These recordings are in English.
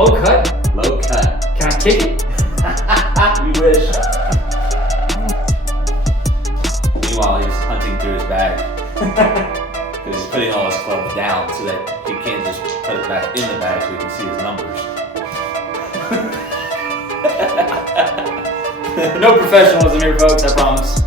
Low cut? Low cut. Can I kick it? You wish. Meanwhile, he's hunting through his bag. Because he's putting all his clubs down so that he can't just put it back in the bag so he can see his numbers. No professionalism here, folks, I promise.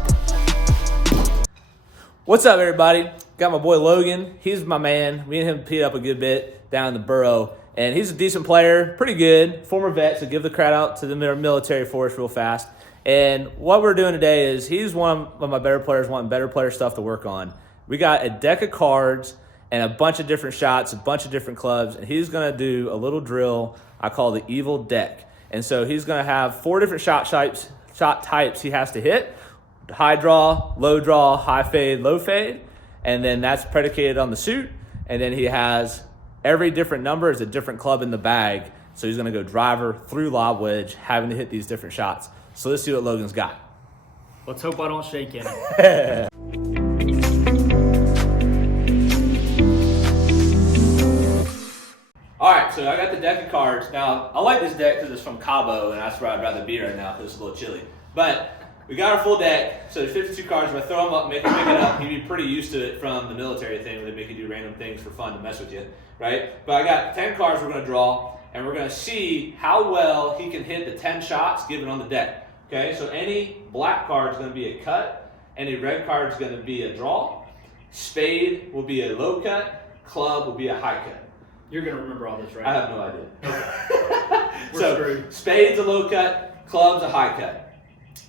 What's up, everybody? Got my boy Logan. He's my man. Me and him peed up a good bit down in the borough. And he's a decent player, pretty good, former vet, so give the credit out to the military force real fast. And what we're doing today is he's one of my better players, wanting better player stuff to work on. We got a deck of cards and a bunch of different shots, a bunch of different clubs, and he's going to do a little drill I call the evil deck. And so he's going to have 4 different shot types he has to hit: high draw, high fade, low fade, and then that's predicated on the suit. And then he has every different number is a different club in the bag. So he's going to go driver through lob wedge, having to hit these different shots. So let's see what Logan's got. Let's hope I don't shake in. All right, so I got the deck of cards. Now, I like this deck because it's from Cabo, and that's where I'd rather be right now because it's a little chilly. But we got our full deck, so there's 52 cards. If I throw them up, make him pick it up, he'd be pretty used to it from the military thing where they make you do random things for fun to mess with you, right? But I got 10 cards we're going to draw, and we're going to see how well he can hit the 10 shots given on the deck, okay? So any black card is going to be a cut, any red card is going to be a draw, spade will be a low cut, club will be a high cut. You're going to remember all this, right? I have no idea. We're So screwed. spade's a low cut, club's a high cut.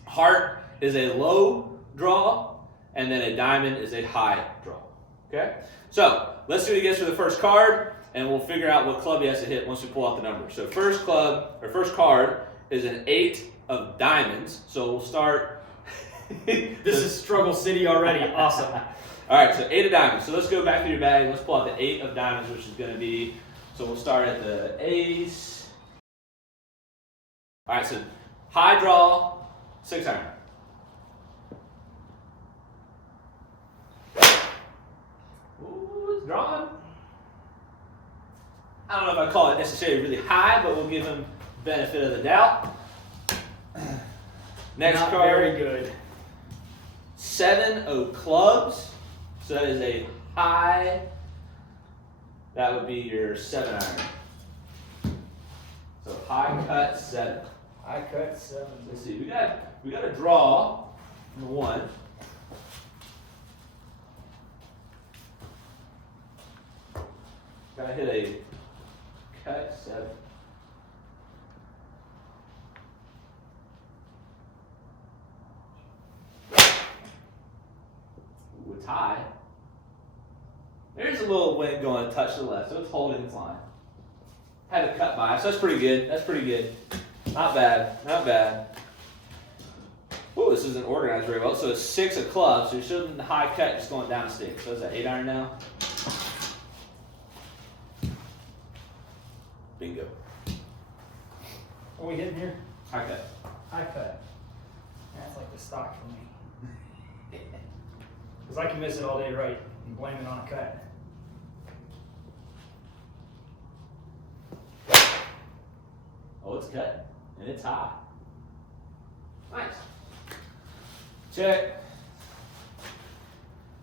Heart is a low draw, and then a diamond is a high draw. Okay? So let's see what he gets for the first card, and we'll figure out what club he has to hit once we pull out the number. So first card is an 8 of diamonds. So we'll start. This is Struggle City already. Awesome. All right, so 8 of diamonds. So let's go back through your bag. Let's pull out the 8 of diamonds, which is going to be, so we'll start at the ace. All right, so high draw, 6 iron. Ooh, it's drawn. I don't know if I call it necessarily really high, but we'll give him benefit of the doubt. Next Not card. very good. 7 of clubs. So that is a high. That would be your 7 iron. So high cut 7. I cut 7. Let's see. We got a draw from the 1. Gotta hit a cut 7. Ooh, it's high. There's a little wind going to touch to the left, so it's holding its line. Had a cut by, so that's pretty good. That's pretty good. Not bad. Not bad. Ooh, this isn't organized very well. So it's 6 of clubs, so you're showing the high cut just going down a stick. So it's an 8 iron now. Bingo. What are we hitting here? High cut. I cut. That's like the stock for me. Because I can miss it all day right and blame it on a cut. Oh, it's cut. And it's high. Nice. Check.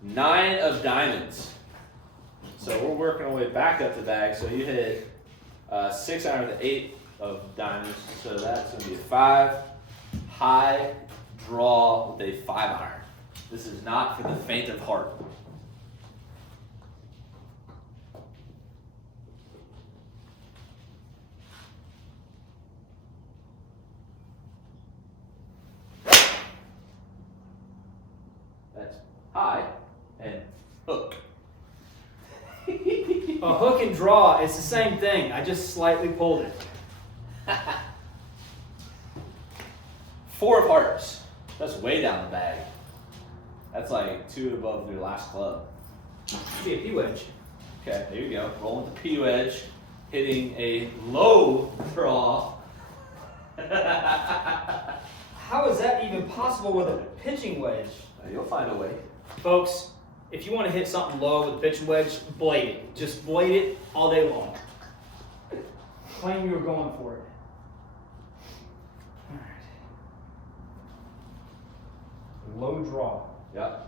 9 of diamonds. So we're working our way back up the bag. So you hit 6 iron with 8 of diamonds. So that's going to be a 5. High draw with a 5 iron. This is not for the faint of heart. That's high and hook. A hook and draw, it's the same thing. I just slightly pulled it. 4 of hearts. That's way down the bag. That's like 2 above your last club. Could be a P-wedge. Okay, there you go. Rolling with the P wedge, hitting a low draw. How is that even possible with a pitching wedge? You'll find a way. Folks, if you want to hit something low with a pitching wedge, blade it. Just blade it all day long. claim you were going for it. All right. Low draw. Yep.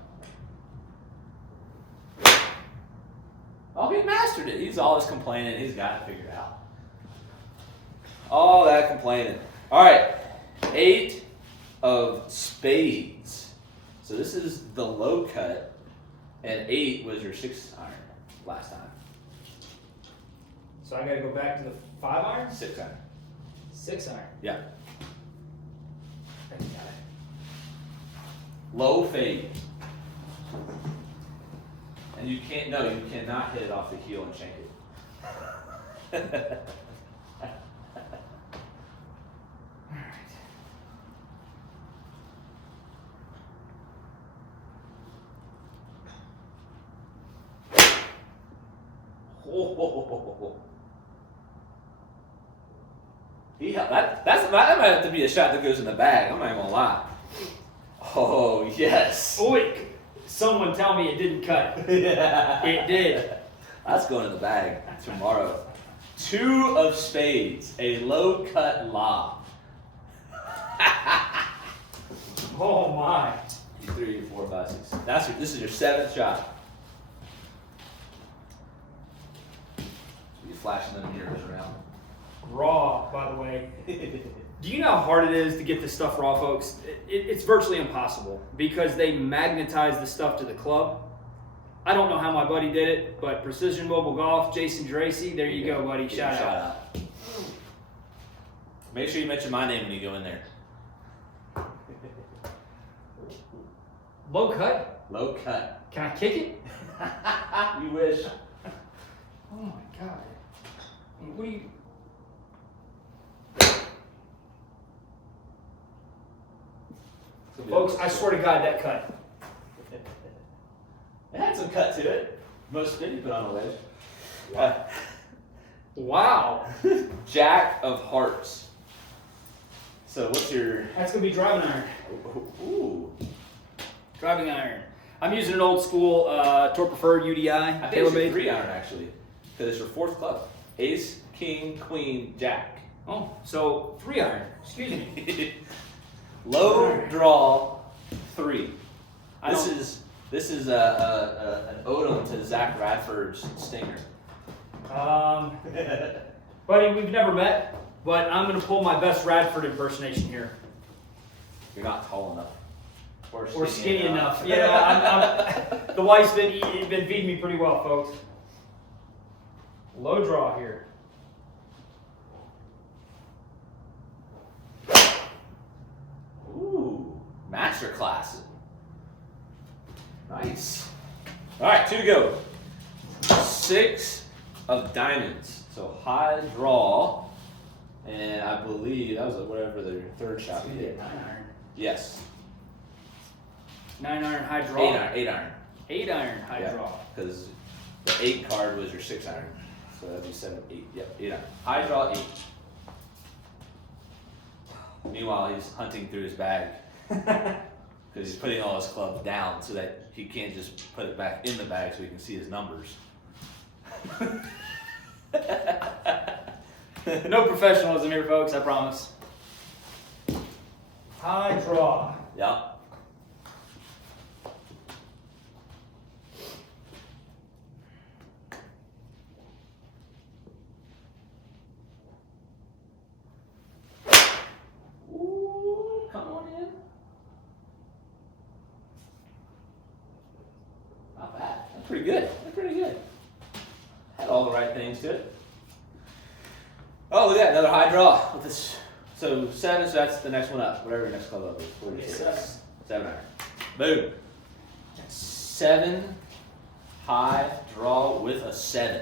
Oh, he mastered it. He's always complaining. He's got it figured out. All that complaining. All right. 8 of spades. So this is the low cut, and 8 was your 6 iron last time. So I gotta go back to the 5 iron? 6 iron. 6 iron. Yeah. I got it. Low fade. And you cannot hit it off the heel and shank it. Oh. That might have to be a shot that goes in the bag. I'm not even gonna lie. Oh yes. Oh wait, someone tell me it didn't cut. It did. That's going in the bag tomorrow. 2 of spades, a low cut lob. Oh my. 3, 4, 5, 6. This is your 7th shot. You flashing them mirrors around. Raw, by the way. Do you know how hard it is to get this stuff raw, folks? It's virtually impossible because they magnetize the stuff to the club. I don't know how my buddy did it, but Precision Mobile Golf, Jason Dracy, there you go, buddy. Shout out. Make sure you mention my name when you go in there. Low cut? Low cut. Can I kick it? You wish. Oh my God. I mean, what do you... Folks, I swear to God, that cut. It had some cut to it. Most of it you put on a wedge. Wow. Jack of hearts. So what's your... That's going to be driving iron. Ooh. Driving iron. I'm using an old school Tour Preferred UDI. I think it's a 3 iron actually. Because it's your 4th club. Ace, king, queen, jack. Oh, so 3 iron. Excuse me. Low draw 3. This is an ode to Zach Radford's stinger. Buddy, we've never met, but I'm going to pull my best Radford impersonation here. You're not tall enough. Or skinny enough. Yeah, the wife's been feeding me pretty well, folks. Low draw here. Ooh, master class. Nice. All right, 2 to go. 6 of diamonds. So high draw, and I believe that was whatever the 3rd shot we did. 9 iron. Yes. 9 iron high draw. 8 iron. 8 iron high draw. Because the 8 card was your 6 iron. So that'd be 7, 8. Yep, 8 iron. High draw 8. Meanwhile, he's hunting through his bag. Because he's putting all his clubs down so that he can't just put it back in the bag so he can see his numbers. No professionalism here, folks, I promise. High draw. Yep. Ooh, come on in. Not bad. That's pretty good. That's pretty good. Had all the right things to it. Oh, look at that, another high draw with this. So 7, so that's the next one up, whatever your next club up is. 46. 7 iron. Boom. 7 high draw with a 7.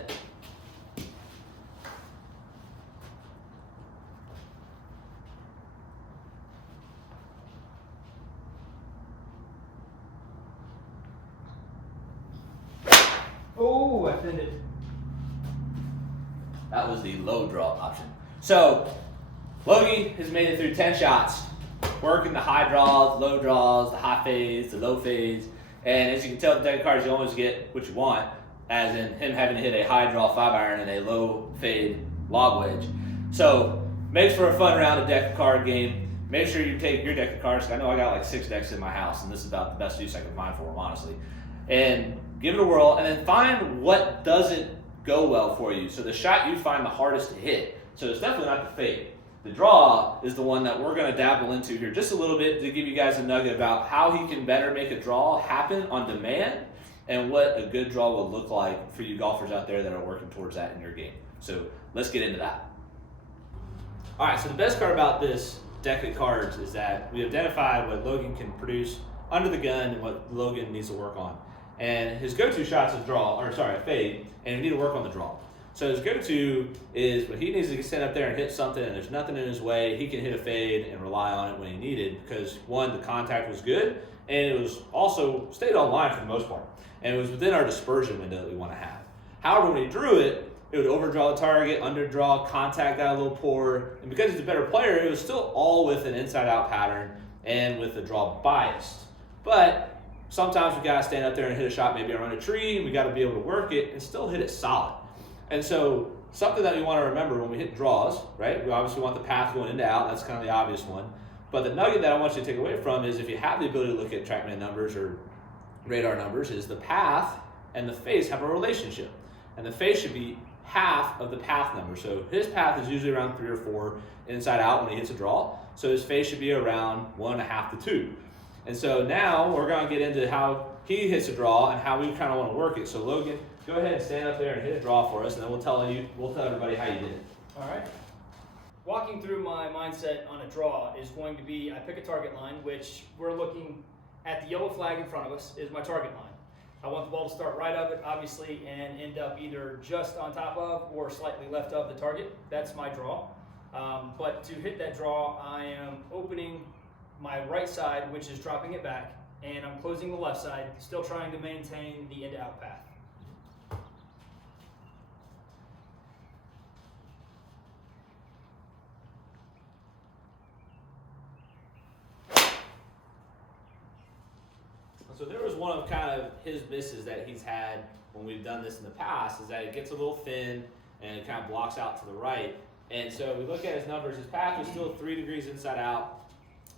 Oh, I offended. That was the low draw option. So, Logie has made it through 10 shots, working the high draws, low draws, the high fades, the low fades, and as you can tell, the deck of cards, you always get what you want, as in him having to hit a high draw 5 iron and a low fade lob wedge. So makes for a fun round of deck of card game. Make sure you take your deck of cards. I know I got like 6 decks in my house, and this is about the best use I can find for them, honestly. And give it a whirl, and then find what doesn't go well for you. So the shot you find the hardest to hit. So it's definitely not the fade. The draw is the one that we're going to dabble into here just a little bit to give you guys a nugget about how he can better make a draw happen on demand and what a good draw will look like for you golfers out there that are working towards that in your game. So let's get into that. All right, so the best part about this deck of cards is that we identified what Logan can produce under the gun and what Logan needs to work on. And his go-to shots is fade, and we need to work on the draw. So his go-to is when he needs to stand up there and hit something and there's nothing in his way, he can hit a fade and rely on it when he needed because, one, the contact was good, and it was also stayed on line for the most part. And it was within our dispersion window that we want to have. However, when he drew it, it would overdraw the target, underdraw, contact got a little poor, and because he's a better player, it was still all with an inside-out pattern and with the draw biased. But sometimes we gotta stand up there and hit a shot maybe around a tree, and we gotta be able to work it and still hit it solid. And so something that we want to remember when we hit draws, right? We obviously want the path going into out. That's kind of the obvious one. But the nugget that I want you to take away from is if you have the ability to look at TrackMan numbers or radar numbers, is the path and the face have a relationship. And the face should be half of the path number. So his path is usually around 3 or 4 inside out when he hits a draw. So his face should be around 1.5 to 2. And so now we're going to get into how he hits a draw and how we kind of want to work it. So Logan, go ahead and stand up there and hit a draw for us, and then we'll tell everybody how you did it. All right. Walking through my mindset on a draw is going to be I pick a target line, which we're looking at the yellow flag in front of us is my target line. I want the ball to start right of it, obviously, and end up either just on top of or slightly left of the target. That's my draw. But to hit that draw, I am opening my right side, which is dropping it back, and I'm closing the left side, still trying to maintain the in-to-out path. So there was one of kind of his misses that he's had when we've done this in the past is that it gets a little thin and it kind of blocks out to the right. And so we look at his numbers, his path was still 3 degrees inside out.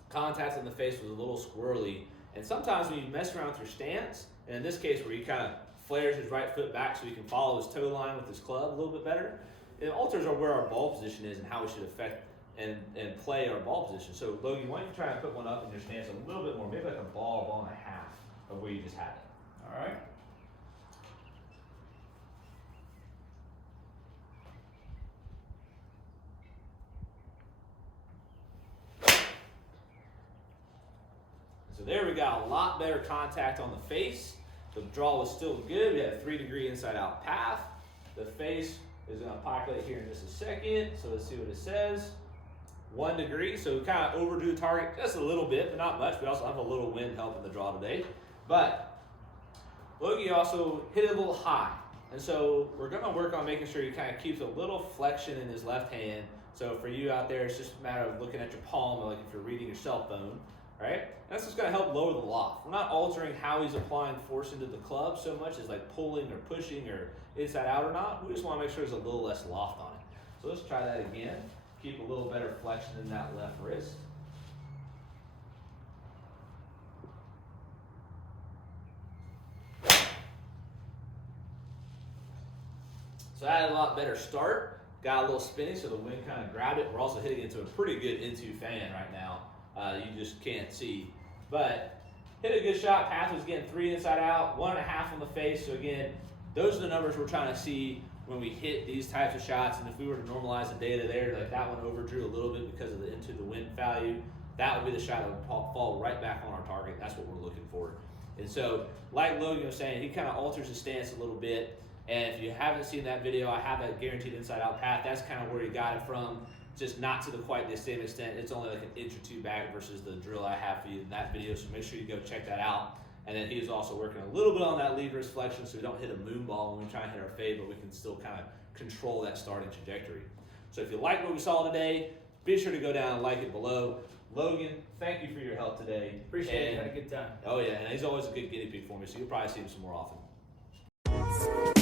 Contact in the face was a little squirrely. And sometimes when you mess around with your stance, and in this case where he kind of flares his right foot back so he can follow his toe line with his club a little bit better, it alters where our ball position is and how we should affect and play our ball position. So Logan, why don't you try and put one up in your stance a little bit more, maybe like a ball and a half of where you just had it. All right. So there we got a lot better contact on the face. The draw was still good. We had a 3 degree inside out path. The face is going to populate here in just a second. So let's see what it says. 1 degree. So we kind of overdrew the target just a little bit, but not much. We also have a little wind helping the draw today. But Logie also hit it a little high. And so we're going to work on making sure he kind of keeps a little flexion in his left hand. So for you out there, it's just a matter of looking at your palm, like if you're reading your cell phone. Right? That's just going to help lower the loft. We're not altering how he's applying force into the club so much as like pulling or pushing or inside out or not. We just want to make sure there's a little less loft on it. So let's try that again. Keep a little better flexion in that left wrist. So that had a lot better start. Got a little spinny so the wind kind of grabbed it. We're also hitting into a pretty good into fan right now. You just can't see. But hit a good shot. Path was getting 3 inside out, 1.5 on the face. So again, those are the numbers we're trying to see when we hit these types of shots. And if we were to normalize the data there, like that one overdrew a little bit because of the into the wind value, that would be the shot that would fall right back on our target. That's what we're looking for. And so, like Logan was saying, he kind of alters his stance a little bit. And if you haven't seen that video, I have that guaranteed inside out path. That's kind of where he got it from. Just not to quite the same extent. It's only like an inch or 2 back versus the drill I have for you in that video. So make sure you go check that out. And then he's also working a little bit on that lead wrist flexion so we don't hit a moon ball when we try and hit our fade, but we can still kind of control that starting trajectory. So if you like what we saw today, be sure to go down and like it below. Logan, thank you for your help today. Appreciate it. Had a good time. Oh yeah, and he's always a good guinea pig for me, so you'll probably see him some more often.